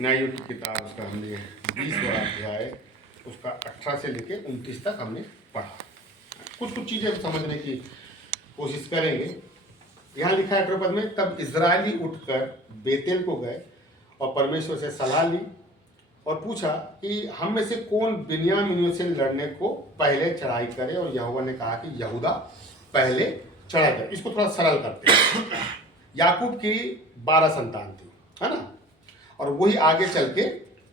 न्यायों की किताब उसका हमने 20वां अध्याय उसका 18 से लेके 29 तक हमने पढ़ा। कुछ कुछ चीज़ें समझने की कोशिश करेंगे। यहाँ लिखा है 18 पद में, तब इजरायली उठकर बेतेल को गए और परमेश्वर से सलाह ली और पूछा कि हम में से कौन बिन्यामीनियों से लड़ने को पहले चढ़ाई करे, और यहोवा ने कहा कि यहूदा पहले चढ़ाई करे। इसको थोड़ा सरल करते हैं। याकूब की 12 संतान थी, है ना, और वही आगे चल के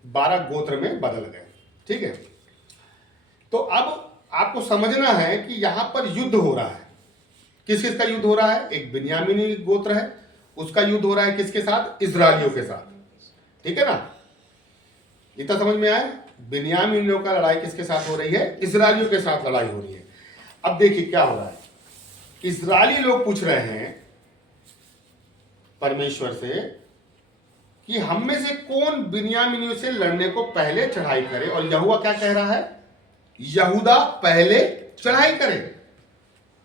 12 गोत्र में बदल गए। ठीक है, तो अब आपको समझना है कि यहां पर युद्ध हो रहा है। किस किस का युद्ध हो रहा है? एक बिन्यामीनी गोत्र है, उसका युद्ध हो रहा है किसके साथ? इजरायलियों के साथ। ठीक है ना, इतना समझ में आया? बिन्यामीनियों का लड़ाई किसके साथ हो रही है? इजरायलियों के साथ लड़ाई हो रही है। अब देखिए क्या हो रहा है। इजरायली लोग पूछ रहे हैं परमेश्वर से कि हम में से कौन बिन्यामीनियों से लड़ने को पहले चढ़ाई करे, और यहोवा क्या कह रहा है? यहूदा पहले चढ़ाई करे।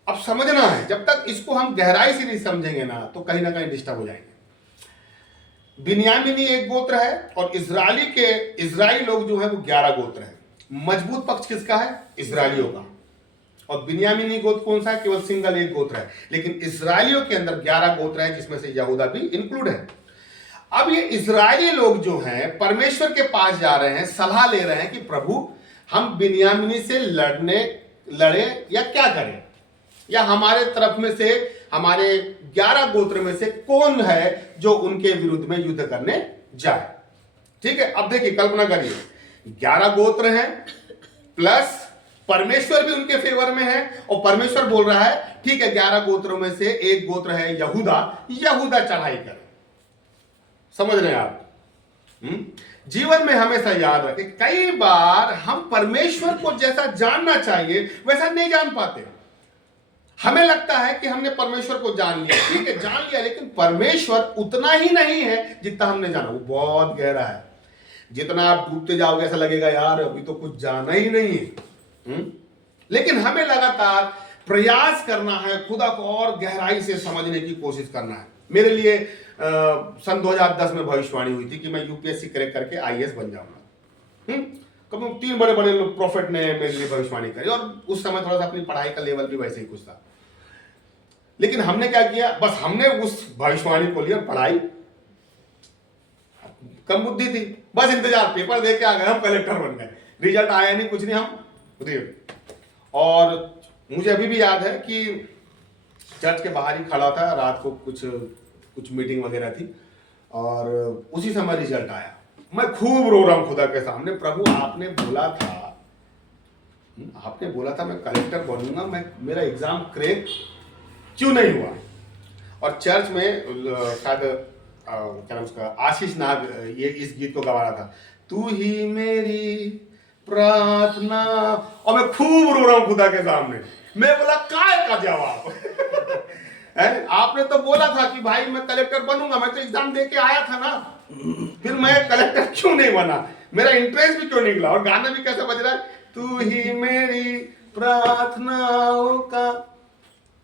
अब समझना है, जब तक इसको हम गहराई से नहीं समझेंगे ना तो कहीं ना कहीं डिस्टर्ब हो जाएंगे। बिन्यामीनी एक गोत्र है और इजरायली लोग जो है वो 11 गोत्र है। मजबूत पक्ष किसका है? इजरायलियों का। और बिन्यामीनी गोत्र कौन सा है? केवल सिंगल एक गोत्र है। लेकिन इजरायलियों के अंदर 11 गोत्र है, जिसमें से यहूदा भी इंक्लूड है। अब ये इजरायली लोग जो हैं परमेश्वर के पास जा रहे हैं, सलाह ले रहे हैं कि प्रभु हम बिन्यामीनी से लड़े या क्या करें, या हमारे तरफ में से, हमारे 11 गोत्र में से कौन है जो उनके विरुद्ध में युद्ध करने जाए। ठीक है, अब देखिए, कल्पना करिए, 11 गोत्र हैं प्लस परमेश्वर भी उनके फेवर में है, और परमेश्वर बोल रहा है ठीक है 11 गोत्रों में से एक गोत्र है यहूदा चढ़ाई करे। समझ रहे हैं आप? जीवन में हमेशा याद रखें, कई बार हम परमेश्वर को जैसा जानना चाहिए वैसा नहीं जान पाते। हमें लगता है कि हमने परमेश्वर को जान लिया, ठीक है जान लिया, लेकिन परमेश्वर उतना ही नहीं है जितना हमने जाना। वो बहुत गहरा है। जितना आप डूबते जाओगे ऐसा लगेगा यार अभी तो कुछ जाना ही नहीं है। लेकिन हमें लगातार प्रयास करना है, खुदा को और गहराई से समझने की कोशिश करना है। मेरे लिए सन 2010 में भविष्यवाणी हुई थी कि मैं यूपीएससी क्रैक करके आईएएस बन जाऊंगा। कम 3 बड़े बड़े प्रॉफिट ने मेरे लिए भविष्यवाणी करी, और उस समय थोड़ा सा अपनी पढ़ाई का लेवल भी वैसे ही कुछ था। लेकिन हमने क्या किया, बस हमने उस भविष्यवाणी को लिया, पढ़ाई कम बुद्धि थी, बस इंतजार, पेपर दे के आ गए, हम कलेक्टर बन गए। रिजल्ट आया नहीं, कुछ नहीं, हम और मुझे अभी भी याद है कि चर्च के बाहर ही खड़ा था, रात को कुछ मीटिंग वगैरह थी, और उसी समय रिजल्ट आया। मैं खूब रो रहा हूं खुदा के सामने, प्रभु आपने बोला था मैं कलेक्टर बनूंगा, मेरा एग्जाम क्रैक क्यों नहीं हुआ? और चर्च में शायद क्या नाम उसका, आशीष नाग ये इस गीत को गा रहा था, तू ही मेरी प्रार्थना, और मैं खूब रो रहा हूं खुदा के सामने। मैं बोला काय का जवाब है? आपने तो बोला था कि भाई मैं कलेक्टर बनूंगा, मैं तो एग्जाम दे के आया था ना, फिर मैं कलेक्टर क्यों नहीं बना? मेरा इंटरेस्ट भी क्यों निकला? और गाना भी कैसे बज रहा है, तू ही मेरी प्रार्थनाओं का।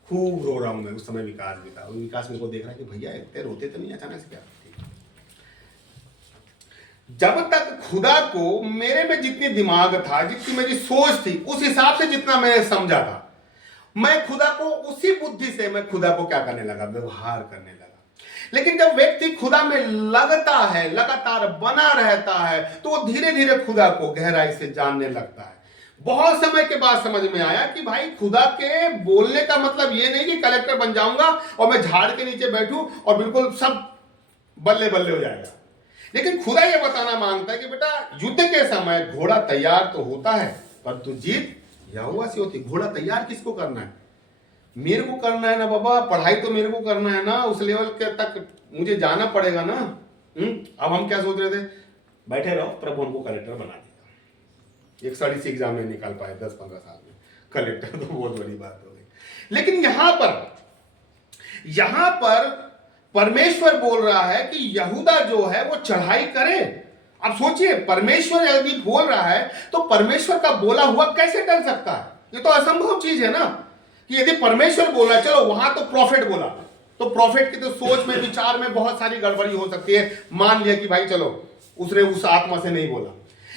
खूब रो रहा हूं मैं। उस समय विकास भी था, विकास मेरे को देख रहा है कि भैया इतने रोते तो नहीं अचानक से क्या? जब तक खुदा को मेरे में जितनी दिमाग था, जितनी मेरी सोच थी, उस हिसाब से जितना मैंने समझा था, मैं खुदा को उसी बुद्धि से मैं खुदा को क्या करने लगा? व्यवहार करने लगा। लेकिन जब व्यक्ति खुदा में लगता है, लगातार बना रहता है, तो वो धीरे धीरे खुदा को गहराई से जानने लगता है। बहुत समय के बाद समझ में आया कि भाई खुदा के बोलने का मतलब ये नहीं कि कलेक्टर बन जाऊंगा और मैं झाड़ के नीचे बैठूं और बिल्कुल सब बल्ले बल्ले हो जाएगा। लेकिन खुदा ये बताना मांगता है कि बेटा युद्ध के समय घोड़ा तैयार तो होता है, परंतु जीत यहोवा से होती। घोड़ा तैयार किसको करना है? मेरे को करना है ना बाबा, पढ़ाई तो मेरे को करना है ना, उस लेवल के तक मुझे जाना पड़ेगा ना। अब हम क्या सोच रहे थे, बैठे रहो, प्रभु हमको कलेक्टर बना देगा। एक स्टडी से एग्जाम में निकाल पाए 10-15 साल में, कलेक्टर तो बहुत बड़ी बात हो गई। लेकिन यहां पर परमेश्वर बोल रहा है कि यहूदा जो है वो चढ़ाई करे। अब सोचिए, परमेश्वर यदि बोल रहा है तो परमेश्वर का बोला हुआ कैसे टल सकता है? ये तो असंभव चीज है ना, कि यदि परमेश्वर बोल रहा है, चलो वहां तो प्रॉफिट बोला, तो प्रॉफिट की तो सोच में, विचार में बहुत सारी गड़बड़ी हो सकती है। मान लिया कि भाई चलो उसने उस आत्मा से नहीं बोला।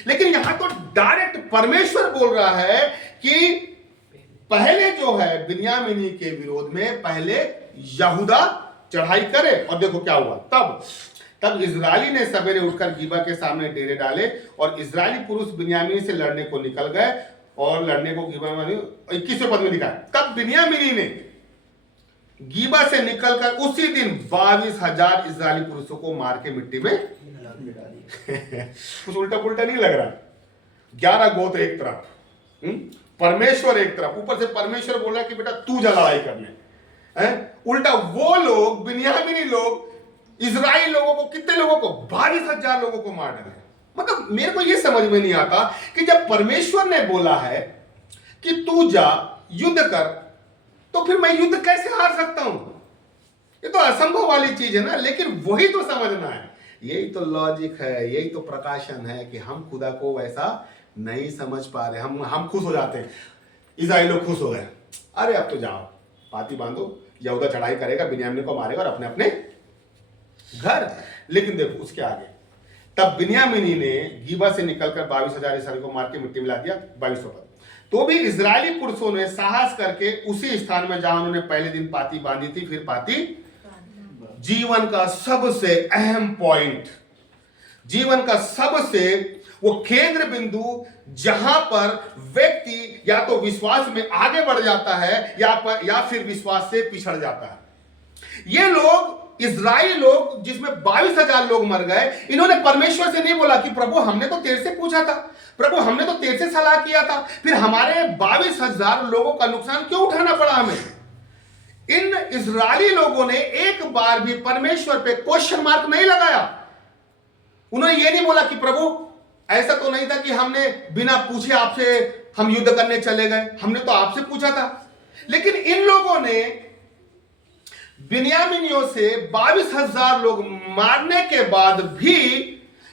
लेकिन यहां तो डायरेक्ट परमेश्वर बोल रहा है कि पहले जो है बिन्यामीनी के विरोध में पहले यहूदा चढ़ाई करे। और देखो क्या हुआ, तब इजरायली ने सवेरे उठकर गिबा के सामने डेरे डाले और इजरायली पुरुष बिन्यामीनी से लड़ने को निकल गए और लड़ने को गिबा में 21वें पद में लिखा है, तब बिन्यामीनी ने गिबा से निकलकर उसी दिन 22,000 इजरायली पुरुषों को मार के मिट्टी में कुछ उल्टा पुल्टा नहीं लग रहा। 11 गोत्र एक तरफ, परमेश्वर एक तरफ, ऊपर से परमेश्वर बोल रहा है कि बेटा तू जा लड़ाई करने। उल्टा वो लोग बिन्यामीनी लोग इजराइल लोगों को, कितने लोगों को, 22,000 लोगों को मार डाले। मतलब मेरे को यह समझ में नहीं आता कि जब परमेश्वर ने बोला है कि तू जा युद्ध कर, तो फिर मैं युद्ध कैसे हार सकता हूं? ये तो असंभव वाली चीज है ना। लेकिन वही तो समझना है, यही तो लॉजिक है, यही तो प्रकाशन है कि हम खुदा को वैसा नहीं समझ पा रहे। हम खुश हो जाते हैं, इजराइल लोग खुश हो गए, अरे अब तो जाओ पाती बांधो, यहूदा चढ़ाई करेगा, बिन्यामीन को मारेगा और अपने अपने घर। लेकिन देखो उसके आगे, तब बिन्यामीनी ने गिबा से निकलकर 22,000 इस्राएलियों को मार के मिट्टी मिला दिया। 22वां पद, तो भी इजरायली पुरुषों ने साहस करके उसी स्थान में जहां उन्होंने पहले दिन पाती बांधी थी फिर पाती। जीवन का सबसे अहम पॉइंट, जीवन का सबसे वो केंद्र बिंदु जहां पर व्यक्ति या तो विश्वास में आगे बढ़ जाता है या फिर विश्वास से पिछड़ जाता है। ये लोग इजराइल लोग जिसमें 22,000 लोग मर गए, इन्होंने परमेश्वर से नहीं बोला कि प्रभु हमने तो तेरे से पूछा था, प्रभु हमने तो तेरे से सलाह किया था, फिर हमारे 22,000 लोगों का नुकसान क्यों उठाना पड़ा हमें। इन इजरायली लोगों ने एक बार भी परमेश्वर पे क्वेश्चन मार्क नहीं लगाया। उन्होंने ये नहीं बोला कि प्रभु ऐसा तो नहीं था कि हमने बिना पूछे आपसे हम युद्ध करने चले गए, हमने तो आपसे पूछा था। लेकिन इन लोगों ने बिन्यामीनियों से 22,000 लोग मारने के बाद भी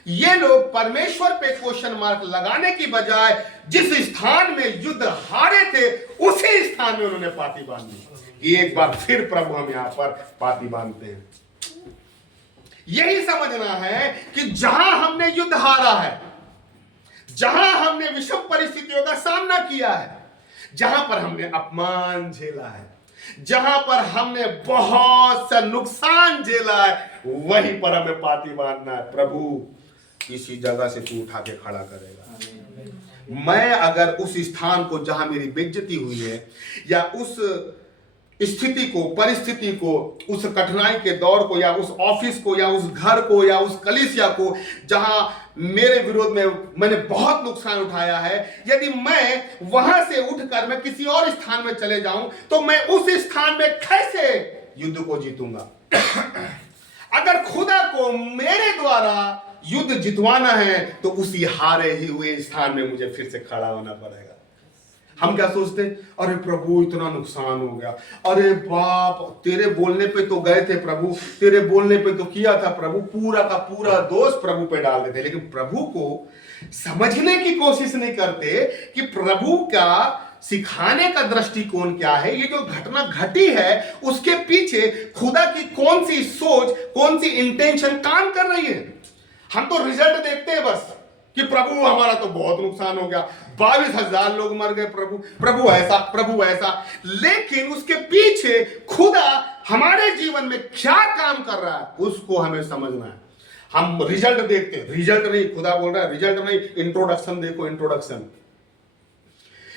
ये लोग परमेश्वर पे क्वेश्चन मार्क लगाने की बजाय जिस स्थान में युद्ध हारे थे उसी स्थान में उन्होंने पाती बांधी। एक बार फिर प्रभु हम यहां पर पाती बांधते हैं। यही समझना है कि जहां हमने युद्ध हारा है, जहां हमने विषम परिस्थितियों का सामना किया है, जहां पर हमने अपमान झेला है, जहां पर हमने बहुत सा नुकसान झेला है, वहीं पर हमें पाती बांधना है। प्रभु इसी जगह से तू उठा के खड़ा करेगा। मैं अगर उस स्थान को जहां मेरी बेइज्जती हुई है या उस स्थिति को, परिस्थिति को, उस कठिनाई के दौर को या उस ऑफिस को या उस घर को या उस कलीसिया को जहां मेरे विरोध में मैंने बहुत नुकसान उठाया है, यदि मैं वहां से उठकर मैं किसी और स्थान में चले जाऊं तो मैं उस स्थान में कैसे युद्ध को जीतूंगा। अगर खुदा को मेरे द्वारा युद्ध जितवाना है तो उसी हारे ही हुए स्थान में मुझे फिर से खड़ा होना पड़ेगा। हम क्या सोचते हैं, अरे प्रभु इतना नुकसान हो गया, अरे बाप तेरे बोलने पे तो गए थे प्रभु, तेरे बोलने पे तो किया था प्रभु, पूरा का पूरा दोष प्रभु पे डाल देते। लेकिन प्रभु को समझने की कोशिश नहीं करते कि प्रभु का सिखाने का दृष्टिकोण क्या है, ये जो घटना घटी है उसके पीछे खुदा की कौन सी सोच, कौन सी इंटेंशन काम कर रही है। हम तो रिजल्ट देखते हैं बस कि प्रभु हमारा तो बहुत नुकसान हो गया, 22,000 लोग मर गए, प्रभु ऐसा, प्रभु ऐसा। लेकिन उसके पीछे खुदा हमारे जीवन में क्या काम कर रहा है उसको हमें समझना है। हम रिजल्ट देखते हैं, रिजल्ट नहीं, खुदा बोल रहा है रिजल्ट नहीं, इंट्रोडक्शन देखो, इंट्रोडक्शन।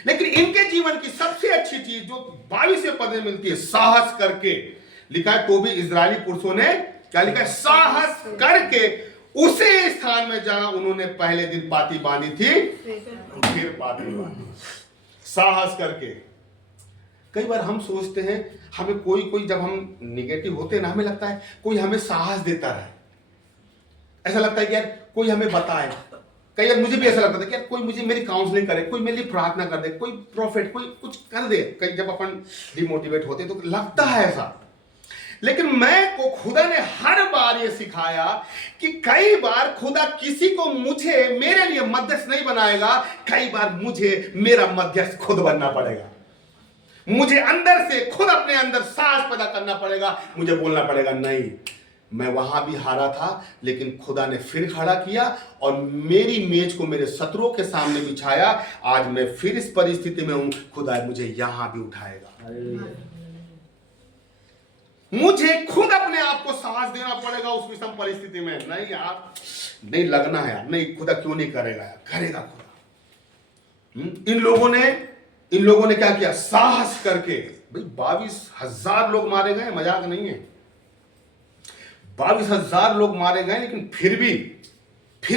लेकिन इनके जीवन की सबसे अच्छी चीज जो 22वें पद में मिलती है, साहस करके लिखा है। तो भी इजरायली पुरुषों ने क्या लिखा है, साहस करके उसी स्थान में जहां उन्होंने पहले दिन पाती बांधी थी फिर पाती बांधी, साहस करके। कई बार हम सोचते हैं हमें कोई जब हम निगेटिव होते हैं ना, हमें लगता है कोई हमें साहस देता है, ऐसा लगता है कि यार कोई हमें बताए। कई बार मुझे भी ऐसा लगता था कि यार कोई मुझे मेरी काउंसलिंग करे, कोई मेरे लिए प्रार्थना कर दे, कोई प्रॉफिट कोई कुछ कर दे। कई जब अपन डिमोटिवेट होते तो लगता है ऐसा। लेकिन मैं को खुदा ने हर बार ये सिखाया कि कई बार खुदा किसी को मुझे मेरे लिए मध्यस्थ नहीं बनाएगा, कई बार मुझे मेरा मध्यस्थ खुद बनना पड़ेगा। मुझे अंदर से खुद अपने अंदर साहस पैदा करना पड़ेगा, मुझे बोलना पड़ेगा नहीं मैं वहां भी हारा था, लेकिन खुदा ने फिर खड़ा किया और मेरी मेज को मेरे शत्रुओं के सामने बिछाया। आज मैं फिर इस परिस्थिति में हूं, खुदा मुझे यहां भी उठाएगा। मुझे खुद अपने आप को साहस देना पड़ेगा उस विषम परिस्थिति में। नहीं यार, नहीं लगना है यार, नहीं खुदा क्यों नहीं करेगा यार, करेगा खुदा। इन लोगों ने क्या किया, साहस करके। भाई 22,000 लोग मारे गए, मजाक नहीं है, 22,000 लोग मारे गए, लेकिन फिर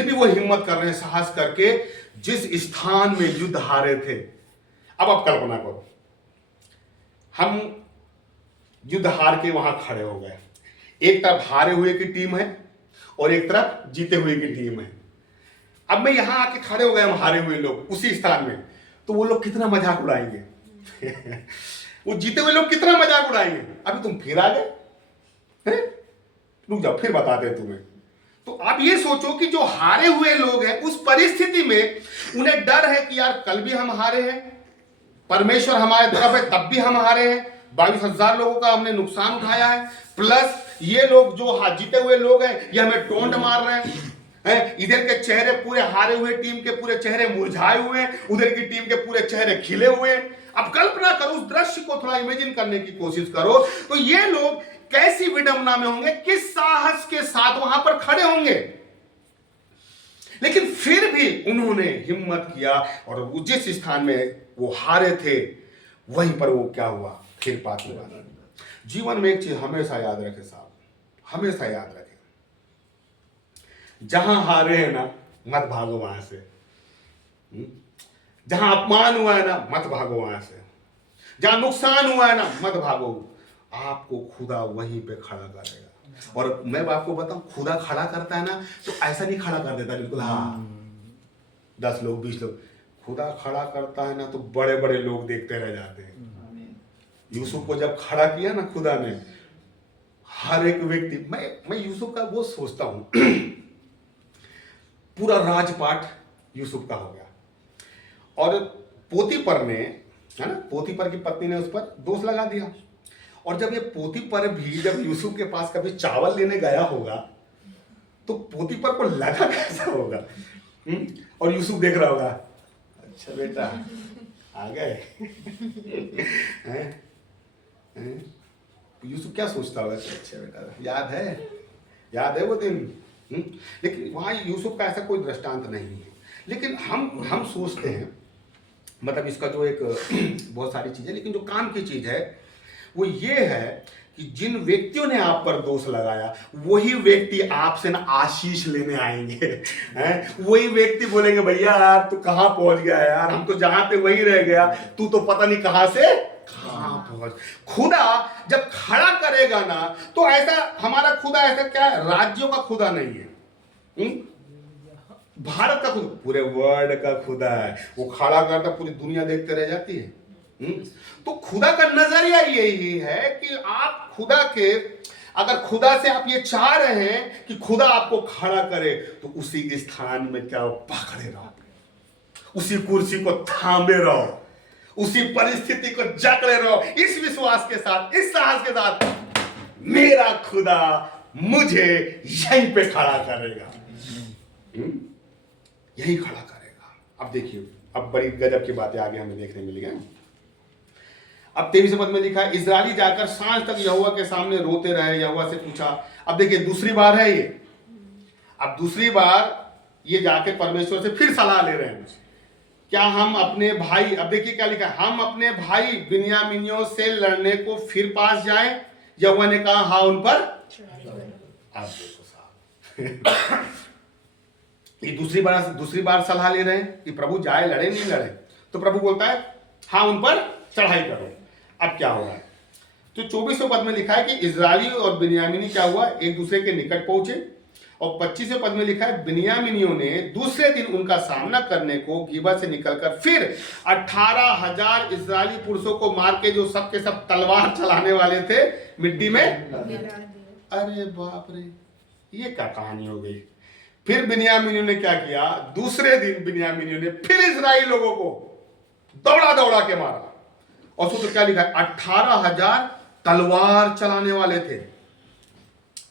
भी वो हिम्मत कर रहे हैं, साहस करके, जिस स्थान में युद्ध हारे थे। अब आप कल्पना करो, हम युद्ध हार के वहां खड़े हो गए। एक तरफ हारे हुए की टीम है और एक तरफ जीते हुए की टीम है। अब मैं यहां आके खड़े हो गए, हम हारे हुए लोग उसी स्थान में, तो वो लोग कितना मजाक उड़ाएंगे वो जीते हुए लोग कितना मजाक उड़ाएंगे। अभी तुम फिर आ गए, रुक जाओ फिर बताते हैं तुम्हें। तो आप ये सोचो कि जो हारे हुए लोग हैं उस परिस्थिति में उन्हें डर है कि यार कल भी हम हारे हैं, परमेश्वर हमारे तरफ है तब भी हम हारे हैं, 22,000 लोगों का हमने नुकसान उठाया है, प्लस ये लोग जो जीते हुए लोग हैं ये हमें टोंट मार रहे हैं। इधर के चेहरे पूरे हारे हुए टीम के पूरे चेहरे मुरझाए हुए हैं, उधर की टीम के पूरे चेहरे खिले हुए हैं। अब कल्पना करो, उस दृश्य को थोड़ा इमेजिन करने की कोशिश करो, तो ये लोग कैसी विडंबना में होंगे, किस साहस के साथ वहां पर खड़े होंगे। लेकिन फिर भी उन्होंने हिम्मत किया और जिस स्थान में वो हारे थे वहीं पर वो क्या हुआ, फिर पात हुआ। जीवन में एक चीज हमेशा याद रखे साहब, हमेशा याद रखे, जहां हारे हैं ना मत भागो वहां से, जहां अपमान हुआ है ना मत भागो वहां से, जहां नुकसान हुआ है ना मत भागो, आपको खुदा वहीं पे खड़ा करेगा। और मैं आपको बताऊं, खुदा खड़ा करता है ना तो ऐसा नहीं खड़ा कर देता बिल्कुल, हाँ 10 लोग 20 लोग, खुदा खड़ा करता है ना तो बड़े बड़े लोग देखते रह जाते हैं। यूसुफ को जब खड़ा किया ना खुदा ने, हर एक व्यक्ति, मैं यूसुफ का वो सोचता हूं पूरा राजपाट यूसुफ का हो गया। और पोतीपर ने, है ना, पोतीपर की पत्नी ने उस पर दोष लगा दिया। और जब ये पोतीपर भी जब यूसुफ के पास कभी चावल लेने गया होगा तो पोतीपर को लगा कैसा होगा, और यूसुफ देख रहा होगा, अच्छा बेटा आ गए यूसुफ क्या सोचता होगा, अच्छा बेटा याद है वो दिन। लेकिन वहां यूसुफ का ऐसा कोई दृष्टांत नहीं है। लेकिन हम सोचते हैं, मतलब इसका जो एक बहुत सारी चीजें, लेकिन जो काम की चीज है वो ये है कि जिन व्यक्तियों ने आप पर दोष लगाया वही व्यक्ति आपसे ना आशीष लेने आएंगे, हैं? वही व्यक्ति बोलेंगे भैया यार तू कहां पहुंच गया यार, हम तो जहां थे वही रह गया, तू तो पता नहीं कहां से कहां पहुंच। खुदा जब खड़ा करेगा ना तो ऐसा, हमारा खुदा ऐसा क्या है, राज्यों का खुदा नहीं है, भारत का खुदा, पूरे वर्ल्ड का खुदा है। वो खड़ा करता पूरी दुनिया देखते रह जाती है। तो खुदा का नजरिया यही है कि आप खुदा के, अगर खुदा से आप ये चाह रहे हैं कि खुदा आपको खड़ा करे तो उसी स्थान में क्या पकड़े रहो, उसी कुर्सी को थामे रहो, उसी परिस्थिति को जकड़े रहो, इस विश्वास के साथ, इस साहस के साथ, मेरा खुदा मुझे यहीं पे खड़ा करेगा, यही खड़ा करेगा। अब देखिए, अब बड़ी गजब की बातें आगे हमें देखने मिल गई। अब 23 पद में लिखा है, इजरायली जाकर सांझ तक यहोवा के सामने रोते रहे, यहोवा से पूछा। अब देखिए दूसरी बार है ये, अब दूसरी बार ये जाके परमेश्वर से फिर सलाह ले रहे हैं, क्या हम अपने भाई, अब देखिए क्या लिखा है, हम अपने भाई बिन्यामीनियों से लड़ने को फिर पास जाएं। यहोवा ने कहा हाँ उन पर। आप देखो साहब ये दूसरी बार सलाह ले रहे हैं कि प्रभु जाए, लड़े नहीं लड़े, तो प्रभु बोलता है हाँ उन पर चढ़ाई करो। अब क्या हो रहा है, तो 24वें पद में लिखा है कि इजरायली और बिन्यामीनी क्या हुआ, एक दूसरे के निकट पहुंचे। और 25वें पद में लिखा है, बिन्यामीनियों ने दूसरे दिन उनका सामना करने को गिबा से निकलकर फिर 18,000 इजरायली पुरुषों को मार के, जो सब के सब तलवार चलाने वाले थे, मिट्टी में। अरे बाप रे, ये क्या कहानी हो गई। फिर बिन्यामीनियों ने क्या किया, दूसरे दिन बिन्यामीनियों ने फिर इजराइल लोगों को दौड़ा के मारा। और तो क्या लिखा है, 18,000 तलवार चलाने वाले थे।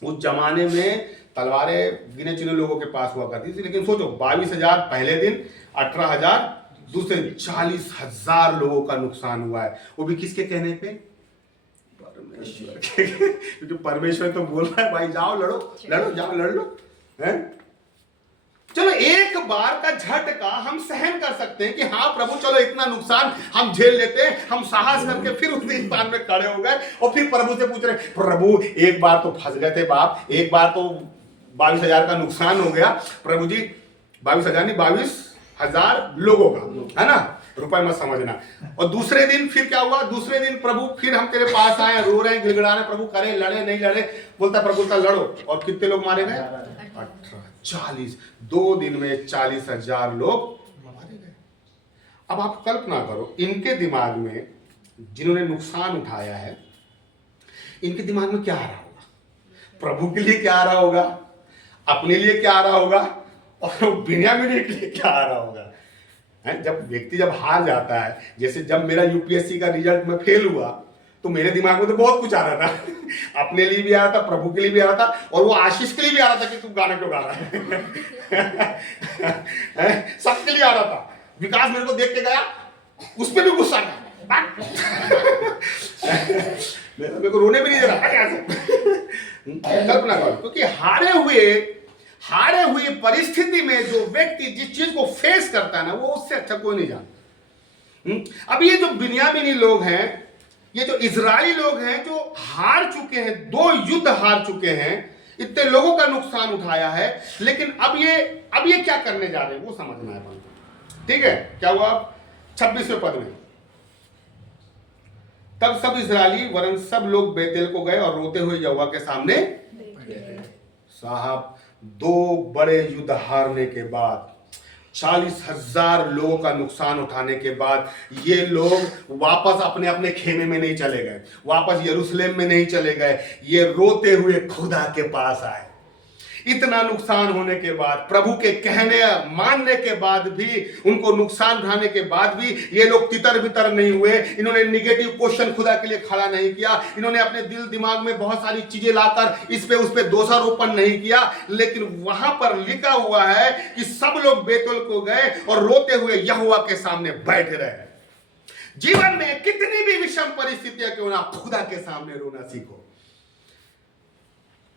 उस जमाने में तलवारें गिने चुने लोगों के पास हुआ करती थी, लेकिन सोचो 22,000 पहले दिन, 18,000 दूसरे, 40,000 लोगों का नुकसान हुआ है। वो भी किसके कहने पे? परमेश्वर के। क्योंकि परमेश्वर तो बोल रहा है भाई जाओ लड़ो, लड़ो, जाओ लड़ लो, है? चलो एक बार का झटका हम सहन कर सकते हैं कि हाँ प्रभु चलो इतना नुकसान हम झेल लेते हैं, हम साहस करके फिर उस स्थान में खड़े हो गए और फिर प्रभु से पूछ रहे प्रभु एक बार तो फंस गए थे बाप, एक बार तो 22,000 का नुकसान हो गया प्रभु जी, 22,000 नहीं 22,000 लोगों का, है ना, रुपए मत समझना। और दूसरे दिन फिर क्या हुआ? दूसरे दिन प्रभु फिर हम तेरे पास आए, रो रहे हैं, गिड़गिड़ा रहे, प्रभु करे लड़े नहीं लड़े, बोलता प्रभु लड़ो। और कितने लोग मारे गए? 18, 40, 2 दिन में 40,000 लोग मारे गए। अब आप कल्पना करो इनके दिमाग में, जिन्होंने नुकसान उठाया है, इनके दिमाग में क्या आ रहा होगा? प्रभु के लिए क्या आ रहा होगा, अपने लिए क्या आ रहा होगा, और बिन्यामीन के लिए क्या आ रहा होगा? जब व्यक्ति जब हार जाता है, जैसे जब मेरा यूपीएससी का रिजल्ट में फेल हुआ तो मेरे दिमाग में तो बहुत कुछ आ रहा था। अपने लिए भी आ रहा था, प्रभु के लिए भी आ रहा था, और वो आशीष के लिए भी आ रहा था कि तू गाना क्यों गा रहा है। सबके लिए आ रहा था। विकास मेरे को देख के गया, उस पर भी गुस्सा था। मेरे को रोने भी नहीं दे रहा। कल्पना करो, क्योंकि हारे हुए परिस्थिति में जो व्यक्ति जिस चीज को फेस करता है ना, वो उससे अच्छा कोई नहीं जानता। अब ये जो बिन्यामीनी लोग हैं, ये जो इजरायली लोग हैं जो हार चुके हैं, 2 युद्ध हार चुके हैं, इतने लोगों का नुकसान उठाया है, लेकिन अब ये क्या करने जा रहे हैं वो समझना है अपन को। ठीक है, क्या हुआ? 26वें पद में, तब सब इजरायली वरन सब लोग बेतेल को गए और रोते हुए यहोवा के सामने। साहब 2 बड़े युद्ध हारने के बाद, 40,000 लोगों का नुकसान उठाने के बाद, ये लोग वापस अपने अपने खेमे में नहीं चले गए, वापस यरूशलेम में नहीं चले गए, ये रोते हुए खुदा के पास आए। इतना नुकसान होने के बाद, प्रभु के कहने मानने के बाद भी, उनको नुकसान उठाने के बाद भी ये लोग तितर बितर नहीं हुए। इन्होंने निगेटिव क्वेश्चन खुदा के लिए खड़ा नहीं किया। इन्होंने अपने दिल दिमाग में बहुत सारी चीजें लाकर इस पे उस पे दोषारोपण नहीं किया। लेकिन वहां पर लिखा हुआ है कि सब लोग बेतुल को गए और रोते हुए यहोवा के सामने बैठे रहे। जीवन में कितनी भी विषम परिस्थितियां क्यों ना, खुदा के सामने रोना सीखो।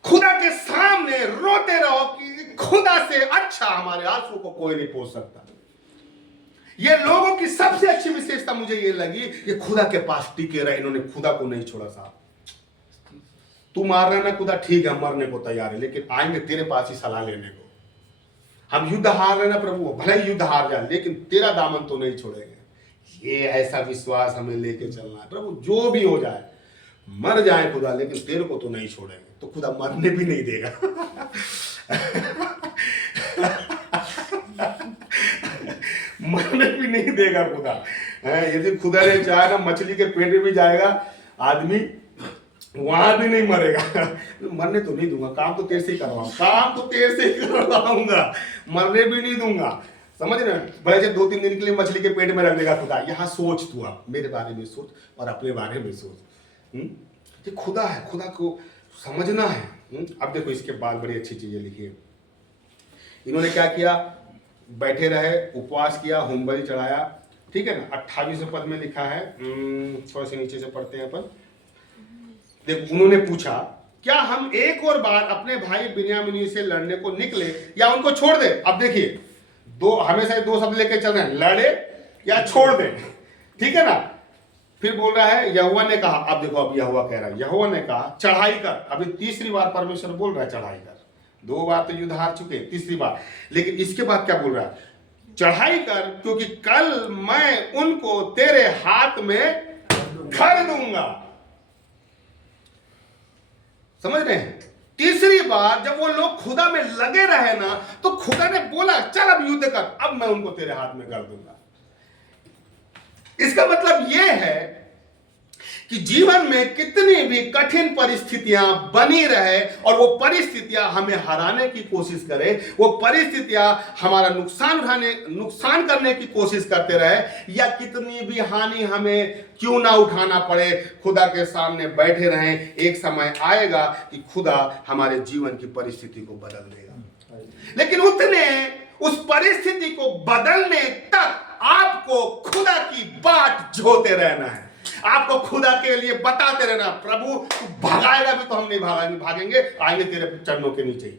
खुदा के सामने रोते रहो कि खुदा से अच्छा हमारे आंसू को कोई नहीं पोंछ सकता। ये लोगों की सबसे अच्छी विशेषता मुझे ये लगी कि खुदा के पास टिके रहे, इन्होंने खुदा को नहीं छोड़ा। साहब तू मार रहा ना खुदा, ठीक है मरने को तैयार है, लेकिन आएंगे तेरे पास ही सलाह लेने को। हम युद्ध हार रहे ना प्रभु, भले ही युद्ध हार जाए, लेकिन तेरा दामन तो नहीं छोड़ेंगे। ये ऐसा विश्वास हमें लेके चलना है। प्रभु जो भी हो जाए, मर जाए खुदा, लेकिन तेरे को तो नहीं छोड़ेंगे। तो खुदा मरने भी नहीं देगा। मरने भी नहीं देगा खुदा। यदि खुदा ने चाहे ना, मछली के पेट में भी जाएगा आदमी, वहां भी नहीं मरेगा। मरने तो नहीं दूंगा, काम तो तेरे से ही करवाऊंगा, काम तो तेरे से ही करवाऊंगा, मरने भी नहीं दूंगा। समझ रहे हैं? भले से 2-3 दिन के लिए मछली के पेट में रख देगा खुदा। यहाँ सोच तू, आप मेरे बारे में सोच और अपने बारे में सोच। ये खुदा है, खुदा को समझना है। अब देखो इसके बाद बड़ी अच्छी चीजें लिखी है। इन्होंने क्या किया? बैठे रहे, उपवास किया, होम बलि चढ़ाया। ठीक है ना? 28वें पद में लिखा है, थोड़ा से नीचे से पढ़ते हैं अपन। देखो उन्होंने पूछा, क्या हम एक और बार अपने भाई बिन्यामीनी से लड़ने को निकले या उनको छोड़ दे? अब देखिए, हमेशा 2 शब्द लेके चल रहे हैं, लड़े या छोड़ दे। ठीक है ना? फिर बोल रहा है यहोवा ने कहा। अब देखो, अब यहोवा कह रहा है, यहोवा ने कहा चढ़ाई कर। अभी तीसरी बार परमेश्वर बोल रहा है चढ़ाई कर। 2 बार तो युद्ध हार चुके, तीसरी बार। लेकिन इसके बाद क्या बोल रहा है? चढ़ाई कर, क्योंकि कल मैं उनको तेरे हाथ में धर दूंगा। समझ रहे हैं? तीसरी बार जब वो लोग खुदा में लगे रहे ना, तो खुदा ने बोला चल अब युद्ध कर, अब मैं उनको तेरे हाथ में कर दूंगा। इसका मतलब यह है कि जीवन में कितनी भी कठिन परिस्थितियां बनी रहे और वो परिस्थितियां हमें हराने की कोशिश करे, वो परिस्थितियां हमारा नुकसान करने की कोशिश करते रहे, या कितनी भी हानि हमें क्यों ना उठाना पड़े, खुदा के सामने बैठे रहें, एक समय आएगा कि खुदा हमारे जीवन की परिस्थिति को बदल देगा। लेकिन उस परिस्थिति को बदलने तक आपको खुदा की बाट जोते रहना है, आपको खुदा के लिए बताते रहना, प्रभु तू भगाएगा भी तो हम नहीं भागेंगे, आएंगे तेरे चरणों के नीचे ही।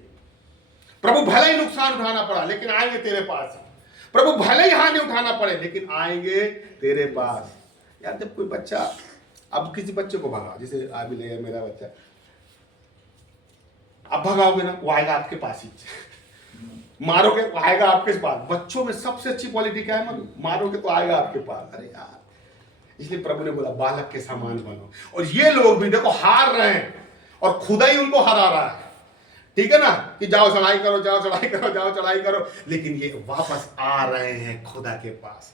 प्रभु भले ही नुकसान उठाना पड़ा लेकिन आएंगे तेरे पास, प्रभु भले ही हानि उठाना पड़े लेकिन आएंगे तेरे पास। यार जब कोई बच्चा, अब किसी बच्चे को भगा, जैसे आ भी ले मेरा बच्चा, अब भगाओगे ना वो आएगा आपके पास ही, मारोगे तो आएगा आपके पास। बच्चों में सबसे अच्छी क्वालिटी क्या है मालूम? मारोगे तो आएगा आपके पास। अरे यार, इसलिए प्रभु ने बोला बालक के समान बनो। और ये लोग भी देखो हार रहे हैं और खुदा ही उनको हरा रहा है, ठीक है ना, कि जाओ चढ़ाई करो, जाओ चढ़ाई करो, जाओ चढ़ाई करो, लेकिन ये वापस आ रहे हैं खुदा के पास।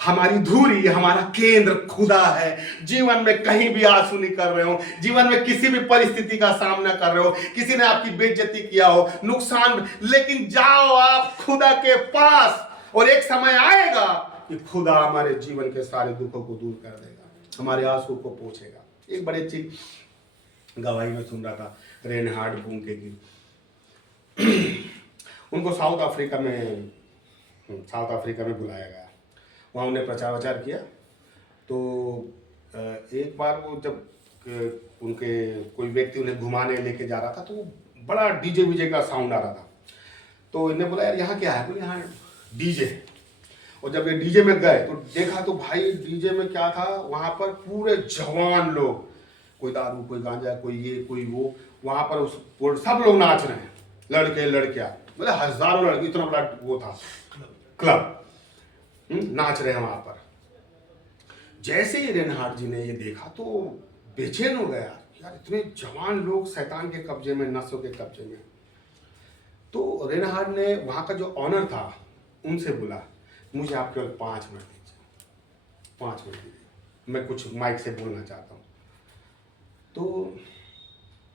हमारी धुरी, हमारा केंद्र खुदा है। जीवन में कहीं भी आंसू नहीं कर रहे हो, जीवन में किसी भी परिस्थिति का सामना कर रहे हो, किसी ने आपकी बेइज्जती किया हो, नुकसान, लेकिन जाओ आप खुदा के पास और एक समय आएगा कि खुदा हमारे जीवन के सारे दुखों को दूर कर देगा, हमारे आंसू को पोंछेगा। एक बड़ी अच्छी गवाही में सुन रहा था रेनहार्ड बूंके की। उनको साउथ अफ्रीका में बुलाया गया, वहाँ उन्हें प्रचार किया। तो एक बार वो जब उनके कोई व्यक्ति उन्हें घुमाने लेके जा रहा था तो बड़ा डीजे का साउंड आ रहा था। तो इन्हें बोला यार यहाँ क्या है? बोले यहाँ डीजे। और जब ये डीजे में गए तो देखा तो भाई डीजे में क्या था, वहाँ पर पूरे जवान लोग, कोई दारू, कोई गांजा, कोई ये, कोई वो, वहाँ पर सब लोग नाच रहे हैं, लड़के लड़कियाँ, बोले हजारों लड़के, इतना बड़ा वो था क्लब, नाच रहे हैं वहाँ पर। जैसे ही रेनहार्ड जी ने ये देखा तो बेचैन हो गया, यार इतने जवान लोग शैतान के कब्जे में, नसों के कब्जे में। तो रेनहार्ड ने वहाँ का जो ऑनर था उनसे बोला मुझे आप केवल 5 मिनट दीजिए, 5 मिनट दीजिए, मैं कुछ माइक से बोलना चाहता हूँ। तो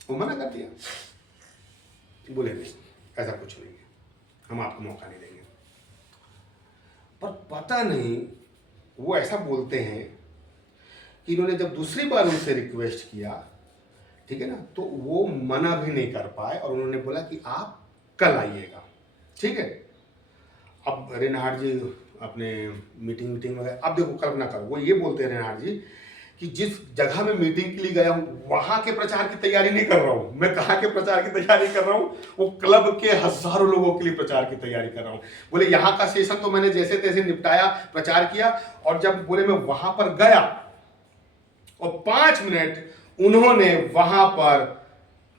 वो मना कर दिया, बोले नहीं ऐसा कुछ नहीं है, हम आपको मौका नहीं देंगे। पर पता नहीं वो ऐसा बोलते हैं कि इन्होंने जब दूसरी बार उनसे रिक्वेस्ट किया, ठीक है ना, तो वो मना भी नहीं कर पाए और उन्होंने बोला कि आप कल आइएगा, ठीक है। अब रेनहार्ड जी अपने मीटिंग वगैरह, अब देखो कल्पना करो, वो ये बोलते हैं रेनहार्ड जी कि जिस जगह में मीटिंग के लिए गया हूँ वहां के प्रचार की तैयारी नहीं कर रहा हूँ, मैं कहाँ के प्रचार की तैयारी कर रहा हूँ, वो क्लब के हजारों लोगों के लिए प्रचार की तैयारी कर रहा हूँ। बोले यहाँ का सेशन तो मैंने जैसे तैसे निपटाया, प्रचार किया, और जब बोले मैं वहां पर गया और 5 मिनट उन्होंने वहां पर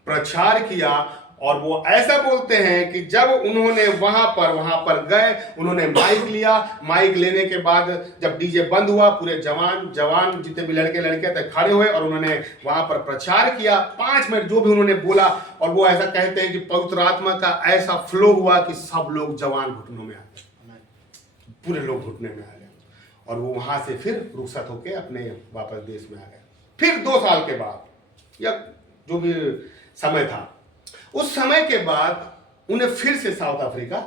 प्रचार किया, और वो ऐसा बोलते हैं कि जब उन्होंने वहां पर गए, उन्होंने माइक लिया, माइक लेने के बाद जब डीजे बंद हुआ, पूरे जवान जितने भी लड़के लड़कियां थे खड़े हुए और उन्होंने वहां पर प्रचार किया। 5 मिनट जो भी उन्होंने बोला, और वो ऐसा कहते हैं कि पवित्र आत्मा का ऐसा फ्लो हुआ कि सब लोग जवान घुटनों में आ गए, पूरे लोग घुटने में आ गए, और वो वहां से फिर रुखसत होके अपने वापस देश में आ गए। फिर 2 साल के बाद या जो भी समय था, उस समय के बाद उन्हें फिर से साउथ अफ्रीका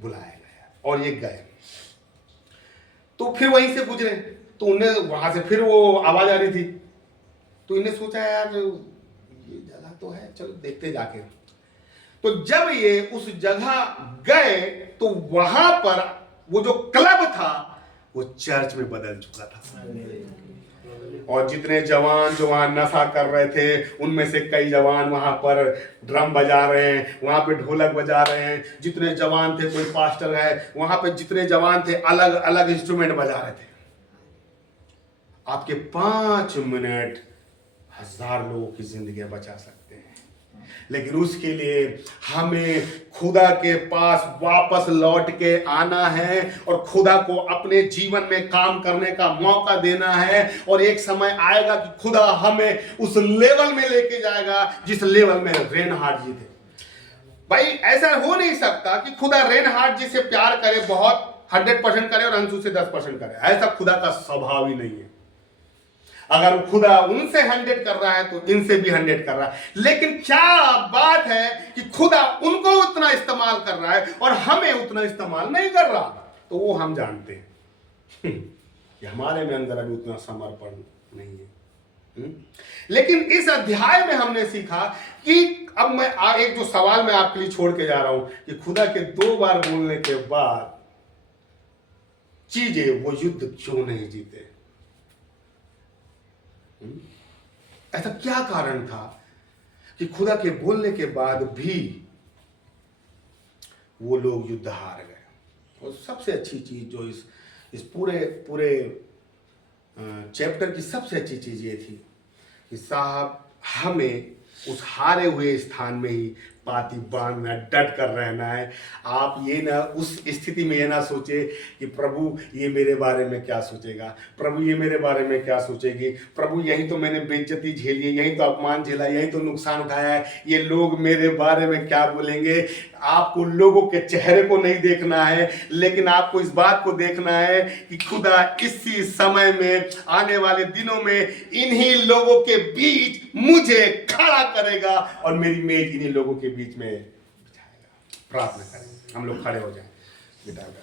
बुलाया गया और ये गए। तो फिर वहीं से गुजरे, तो उन्हें वहां से फिर वो आवाज आ रही थी, तो इन्हें सोचा यार ये जगह तो है, चलो देखते जाके। तो जब ये उस जगह गए तो वहां पर वो जो क्लब था वो चर्च में बदल चुका था, और जितने जवान नशा कर रहे थे उनमें से कई जवान वहां पर ड्रम बजा रहे हैं, वहां पे ढोलक बजा रहे हैं, जितने जवान थे, कोई पास्टर है वहां पे, जितने जवान थे अलग अलग इंस्ट्रूमेंट बजा रहे थे। आपके 5 मिनट 1000 लोगों की जिंदगी बचा सकते हैं, लेकिन उसके लिए हमें खुदा के पास वापस लौट के आना है और खुदा को अपने जीवन में काम करने का मौका देना है। और एक समय आएगा कि खुदा हमें उस लेवल में लेके जाएगा जिस लेवल में रेनहार्ड जी थे। भाई ऐसा हो नहीं सकता कि खुदा रेनहार्ड जी से प्यार करे, बहुत 100% करे और अंशु से 10% करे, ऐसा खुदा का स्वभाव ही नहीं है। अगर खुदा उनसे 100 कर रहा है तो इनसे भी 100 कर रहा है। लेकिन क्या बात है कि खुदा उनको उतना इस्तेमाल कर रहा है और हमें उतना इस्तेमाल नहीं कर रहा, तो वो हम जानते हैं कि हमारे में अंदर अभी उतना समर्पण नहीं है। लेकिन इस अध्याय में हमने सीखा कि अब मैं एक जो सवाल मैं आपके लिए छोड़ के जा रहा हूं कि खुदा के 2 बार बोलने के बाद चीजें वो युद्ध क्यों नहीं जीते? ऐसा क्या कारण था कि खुदा के बोलने के बाद भी वो लोग युद्ध हार गए? और सबसे अच्छी चीज जो इस पूरे चैप्टर की सबसे अच्छी चीज ये थी कि साहब हमें उस हारे हुए स्थान में ही पाती बांधना, डट कर रहना है। आप ये ना उस स्थिति में ये ना सोचे कि प्रभु ये मेरे बारे में क्या सोचेगा, प्रभु ये मेरे बारे में क्या सोचेगी, प्रभु यही तो मैंने बेइज्जती झेली है, यही तो अपमान झेला, यही तो नुकसान उठाया है, ये लोग मेरे बारे में क्या बोलेंगे। आपको लोगों के चेहरे को नहीं देखना है, लेकिन आपको इस बात को देखना है कि खुदा इसी समय में, आने वाले दिनों में इन्हीं लोगों के बीच मुझे खड़ा करेगा और मेरी मेज इन्हीं लोगों के बीच में बिठाएगा। प्रार्थना करें, हम लोग खड़े हो जाएं बिठाकर।